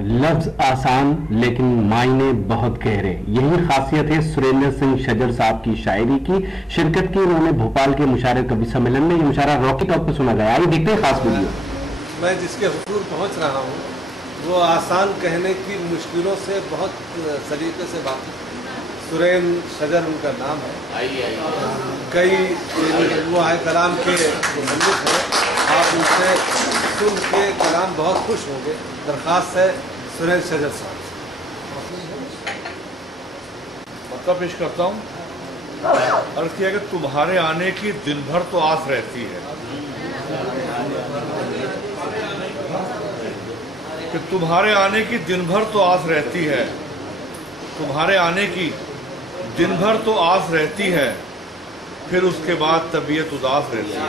لفظ آسان لیکن معنی بہت گہرے، یہی خاصیت ہے سریندر سنگھ شجر صاحب کی شاعری کی۔ شرکت کی انہوں نے بھوپال کے مشاعرے کبھی سمیلن میں، یہ مشاعرہ راکی ٹاک پہ سنا گیا۔ آئیے دیکھتے ہیں خاص ویڈیو۔ میں جس کے حضور پہنچ رہا ہوں وہ آسان کہنے کی مشکلوں سے بہت سلیقے سے واقف۔ سریندر شجر ان کا نام ہے، کئی وہ ہے کلام کے مصنف ہیں، آپ ان سے سن کے کلام بہت خوش ہوں گے۔ درخواست ہے سریندر شجر صاحب۔ مطلب پیش کرتا ہوں، عرض کیا کہ تمہارے آنے کی دن بھر تو آس رہتی ہے، کہ تمہارے آنے کی دن بھر تو آس رہتی ہے، تمہارے آنے کی دن بھر تو آس رہتی ہے، پھر اس کے بعد طبیعت اداس رہتی ہے۔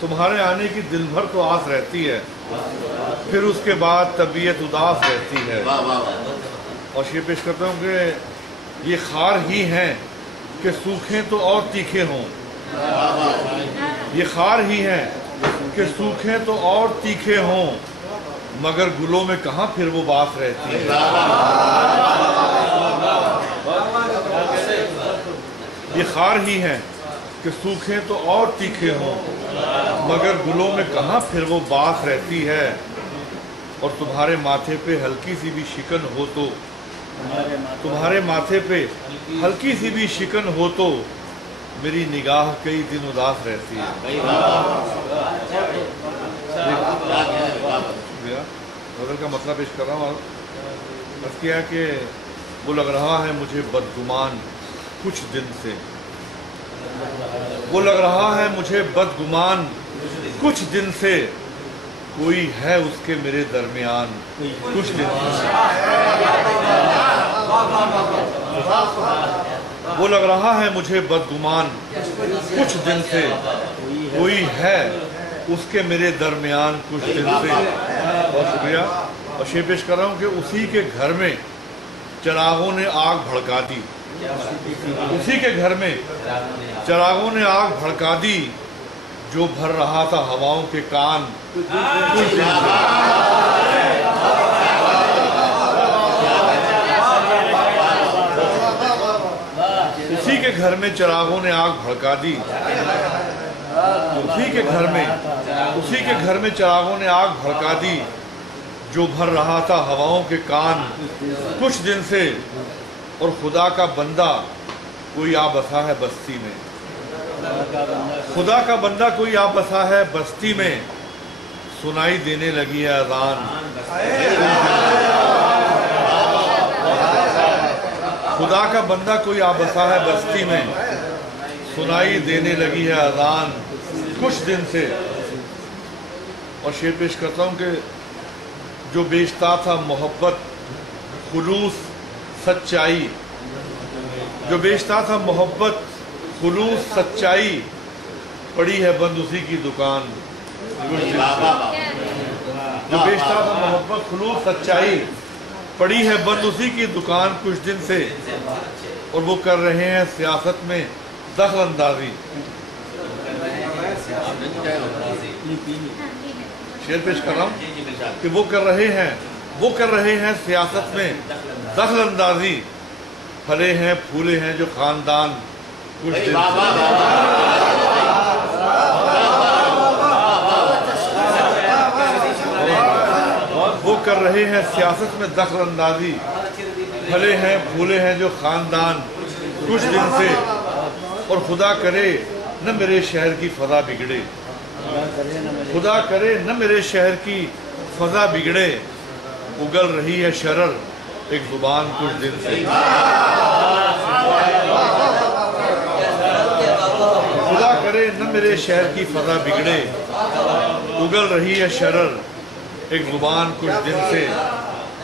تمہارے آنے کی دن بھر تو آس رہتی ہے، پھر اس کے بعد طبیعت اداس رہتی ہے۔ اور یہ پیش کرتا ہوں کہ یہ خار ہی ہیں کہ سوکھیں تو اور تیکھے ہوں، یہ خار ہی ہیں کہ سوکھیں تو اور تیکھے ہوں، مگر گلوں میں کہاں پھر وہ بات رہتی ہے۔ یہ خار ہی ہیں کہ سوکھیں تو اور تیکھے ہوں، مگر گلوں میں کہاں پھر وہ بات رہتی ہے۔ اور تمہارے ماتھے پہ ہلکی سی بھی شکن ہو تو، تمہارے ماتھے پہ ہلکی سی بھی شکن ہو تو، میری نگاہ کئی دن اداس رہتی ہے۔ غزل کا مطلب پیش کر رہا ہوں، اور کیا کہ وہ لگ رہا ہے مجھے بدگمان کچھ دن سے، وہ لگ رہا ہے مجھے بدگمان کچھ دن سے، کوئی ہے اس کے میرے درمیان کچھ دن سے۔ وہ لگ رہا ہے مجھے بدگمان کچھ دن سے، کوئی ہے اس کے میرے درمیان کچھ دن سے۔ بہت شکریہ۔ اور یہ پیش کر رہا ہوں کہ اسی کے گھر میں چراغوں نے آگ بھڑکا دی، اسی کے گھر میں چراغوں نے آگ بھڑکا دی، جو بھر رہا تھا ہواؤں کے کان کچھ دن سے۔ اسی کے گھر میں چراغوں نے آگ بھڑکا دی، اسی کے گھر میں چراغوں نے آگ بھڑکا دی، جو بھر رہا تھا ہواؤں کے کان کچھ دن سے۔ اور خدا کا بندہ کوئی آ بسا ہے بستی میں، خدا کا بندہ کوئی آ بسا ہے بستی میں، سنائی دینے لگی ہے اذان۔ خدا کا بندہ کوئی آ بسا ہے بستی میں، سنائی دینے لگی ہے اذان کچھ دن سے۔ اور شعر پیش کرتا ہوں کہ جو بیچتا تھا محبت خلوص سچائی، جو بیچتا تھا محبت خلوص سچائی، پڑی ہے بند اسی کی دکان کچھ دن سے۔ جو بیچتا تھا محبت خلوص سچائی، پڑی ہے بند اسی کی دکان کچھ دن سے، اور وہ کر رہے ہیں سیاست میں دخل اندازی۔ شعر پیش کر رہا ہوں کہ وہ کر رہے ہیں سیاست میں دخل اندازی، پھلے ہیں پھولے ہیں جو خاندان کچھ دن سے۔ وہ کر رہے ہیں سیاست میں دخل اندازی، پھلے ہیں پھولے ہیں جو خاندان کچھ دن سے۔ اور خدا کرے نہ میرے شہر کی فضا بگڑے، خدا کرے نہ میرے شہر کی فضا بگڑے، اگل رہی ہے شرر ایک زبان کچھ دن سے۔ خدا کرے نہ میرے شہر کی فضا بگڑے، اگل رہی ہے شرر ایک زبان کچھ دن سے۔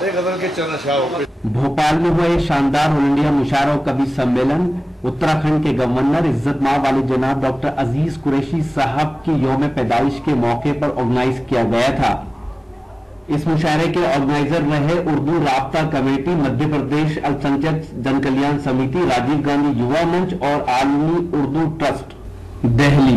ایک غزل کے چند اشعار ہو۔ بھوپال میں ہوا ایک شاندار آل انڈیا مشاعرہ و کبھی سمیلن اتراکھنڈ کے گورنر عزت مآب والے جناب ڈاکٹر عزیز قریشی صاحب کی یوم پیدائش کے موقع پر آرگنائز کیا گیا تھا۔ اس مشاعرے کے آرگنائزر رہے اردو رابطہ کمیٹی، مدھیہ پردیش السنکھیک جن کلیان سمیتی، راجیو گاندھی یووا منچ اور عالمی اردو ٹرسٹ دہلی۔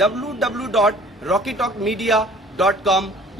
www.rockytalkmedia.com